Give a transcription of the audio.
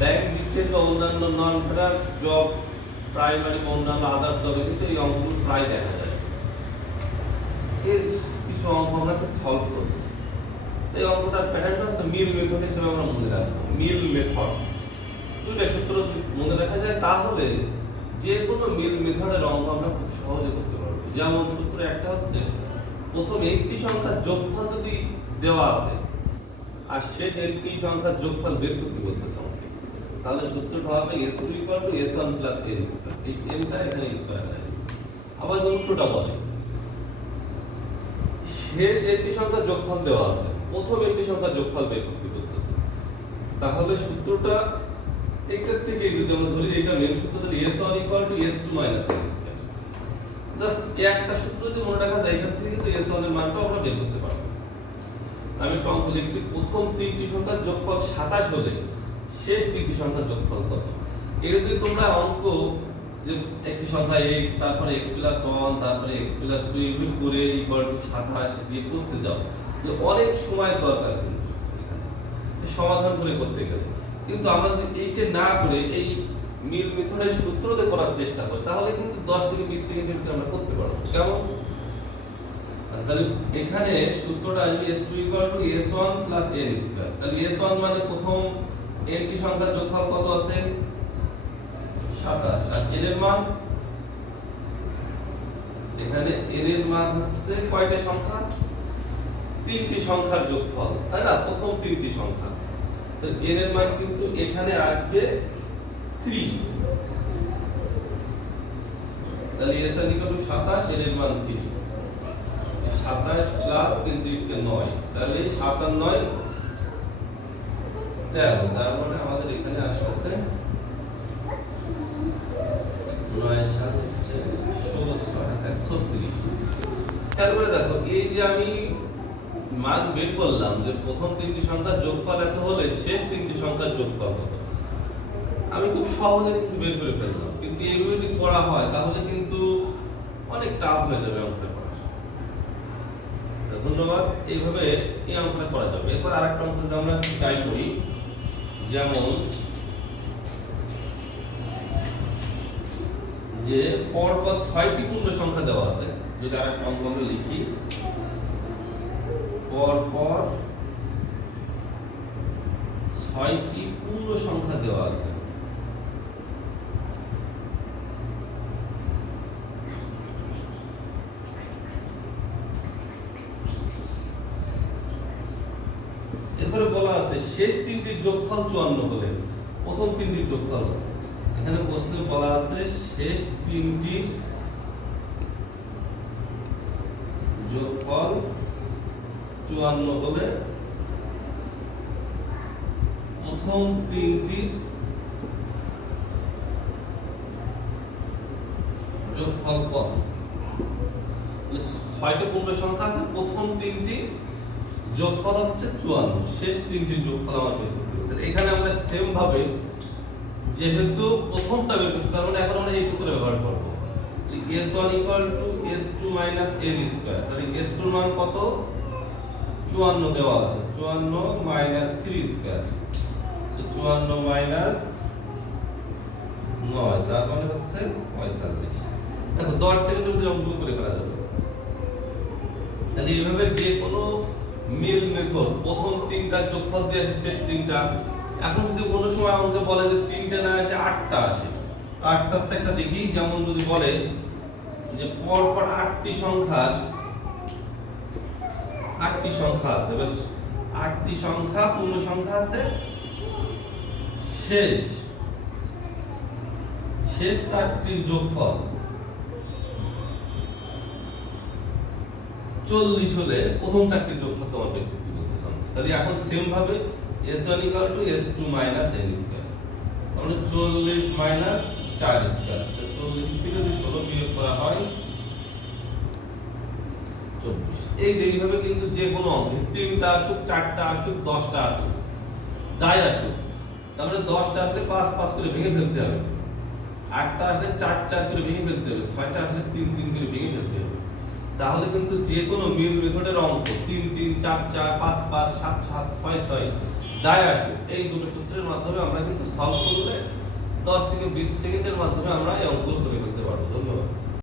Bank BCS বা অন্যান্য নন finance job, primary বা অন্যান্য আদার্স জবে কিন্তু এই অঙ্কগুলো প্রায় দেখা যায়। এর কিছু অঙ্ক আমরা সলভ করব। এই অঙ্কটার প্যাটার্নটা হচ্ছে মিল মেথড হিসেবে আমরা মনে রাখবো। মিল মেথড দুইটা সূত্র মনে রাখা যায়, তাহলে যে কোনো মিল মেথডের অঙ্ক আমরা খুব সহজে করতে পারবো। যেমন সূত্র একটা হচ্ছে, প্রথম একটি সংখ্যার যোগফল যদি দেওয়া আছে আর শেষ একটি সংখ্যার যোগফল বের করতে বলতেছে আমাকে, তাহলে সূত্রটা হবে s2 = s1 + n²। এই nটা এখানে স্কয়ার আছে। আবার উল্টোটা বলে, শেষ একটি সংখ্যার যোগফল দেওয়া আছে, প্রথম একটি সংখ্যার যোগফল বের করতে বলতেছে, তাহলে সূত্রটা এটার থেকে যদি আমরা ধরি এটা মেন সূত্র, তাহলে s1 = s2 - n²। জাস্ট একটা সূত্র যদি মনে রাখা যায়, এখান থেকে কিন্তু s1 এর মানটা আমরা বের করতে পারবো। আমি একটা অঙ্ক লিখছি, প্রথম তিনটি সংখ্যার যোগফল 27 হলে শেষ তিনটি সংখ্যার যোগফল কত। এটা যদি তোমরা অঙ্ক যে একটি সংখ্যা x, তারপরে x + 1, তারপরে x + 2 এগুলো করে = 27 দিয়ে করতে যাও, যে অনেক সময় দরকার কিন্তু এখানে সমাধান করে করতে গেলে। কিন্তু আমরা যদি এইটা না করে এই মিল মেথডের সূত্র দিয়ে করার চেষ্টা করি, তাহলে কিন্তু 10 থেকে 20 সেকেন্ডের ভিতরে আমরা করতে পারবো। কেমন? তাহলে এখানে সূত্রটা আসবে s2 = s1 + n²। তাহলে s1 মানে প্রথম n টি সংখ্যার যোগফল কত আছে? 27। আর n এর মান, এখানে n এর মান হচ্ছে কয়টা সংখ্যা? তিনটি সংখ্যার যোগফল, তাই না? প্রথম তিনটি সংখ্যা। তো n এর মান কিন্তু এখানে আসবে 3। তাহলে s1 = 27, n এর মান 3। 27 + 3 = 9। তাহলে 7 আর 9 13। তার মানে আমাদের এখানে আসছে 9 এর সাথে 16 36। তারপরে দেখো, এই যে আমি মান বের করলাম যে প্রথম তিনটি সংখ্যার যোগফল এত হলে শেষ তিনটি সংখ্যার যোগফল কত, আমি খুব সহজে কিন্তু বের করে ফেললাম। কিন্তু এইভাবে যদি করা হয় তাহলে কিন্তু অনেক টাফ হয়ে যাবে অঙ্কটা করা। ধন্যবাদ। এইভাবে এই অঙ্কটা করা যাবে। এরপর আরেকটা অঙ্ক যদি আমরা ট্রাই করি, যেমন যে পরপর 6টি পূর্ণ সংখ্যা দেওয়া আছে। যদি আরেকটা অঙ্ক আমরা লিখি, পরপর 6টি পূর্ণ সংখ্যা দেওয়া আছে। এরপরে বলা আছে শেষ তিনটির যোগফল 54 হলে প্রথম তিনটির যোগফল। এখানে প্রশ্নে বলা আছে শেষ তিনটির যোগফল 54 হলে প্রথম তিনটির যোগফল কত। 6টা পূর্ণ সংখ্যা আছে, প্রথম তিনটি যোগফল হচ্ছে 54, শেষ তিনটির যোগফল আমরা বের করতে হবে। এখানে আমরা সেম ভাবে যেহেতু প্রথমটা বের করতে, তার মানে এখন আমরা এই সূত্র ব্যবহার করব। s1 = s2 - n²। তাহলে s2 এর মান কত? 54 দেওয়া আছে, 54 - 3²। তো 54 - 9, তার মানে হচ্ছে 45। দেখো 10 সেকেন্ডের ভিতরে অঙ্ক করে করা যাবে। তাহলে এইভাবে যে কোনো মিল মেথড, প্রথম তিনটা যোগফল দিয়ে আসে শেষ তিনটা। এখন যদি কোনো সময় আমাকে বলে যে তিনটা না আসে 8টা আসে, 8টাতে একটা দেখি। যেমন যদি বলে যে পরপর 8টি সংখ্যার 8টি সংখ্যা আছে, বেশ 8টি সংখ্যা পূর্ণ সংখ্যা আছে, শেষ 4টির যোগফল 40 হলে প্রথম 4টির যোগফল তোমার বের করতে বলতেছে। তাহলে এখন সেম ভাবে s1 = s2 - n²। তাহলে 40 - 4²। 40 থেকে যদি 16 বিয়োগ করা হয় 24। এই যে এইভাবে কিন্তু যে কোনো অঙ্কে 3টা আসুক, 4টা আসুক, 10টা আসুক, যাই আসুক, তাহলে 10টা আসলে 5 5 করে ভেঙে ফেলতে হবে, 8টা আসলে 4 4 করে ভেঙে ফেলতে হবে, 6টা আসলে 3 3 করে ভেঙে ফেলতে হবে। তাহলে কিন্তু যে কোনো মিল মেথডের অঙ্ক 3 3 4 4 5 5 7 7 6 6 যাই আসুক এই দুটো সূত্রের মাধ্যমে আমরা কিন্তু সলভ করলে 10 থেকে 20 সেকেন্ডের মাধ্যমে আমরা এই অঙ্কগুলো করে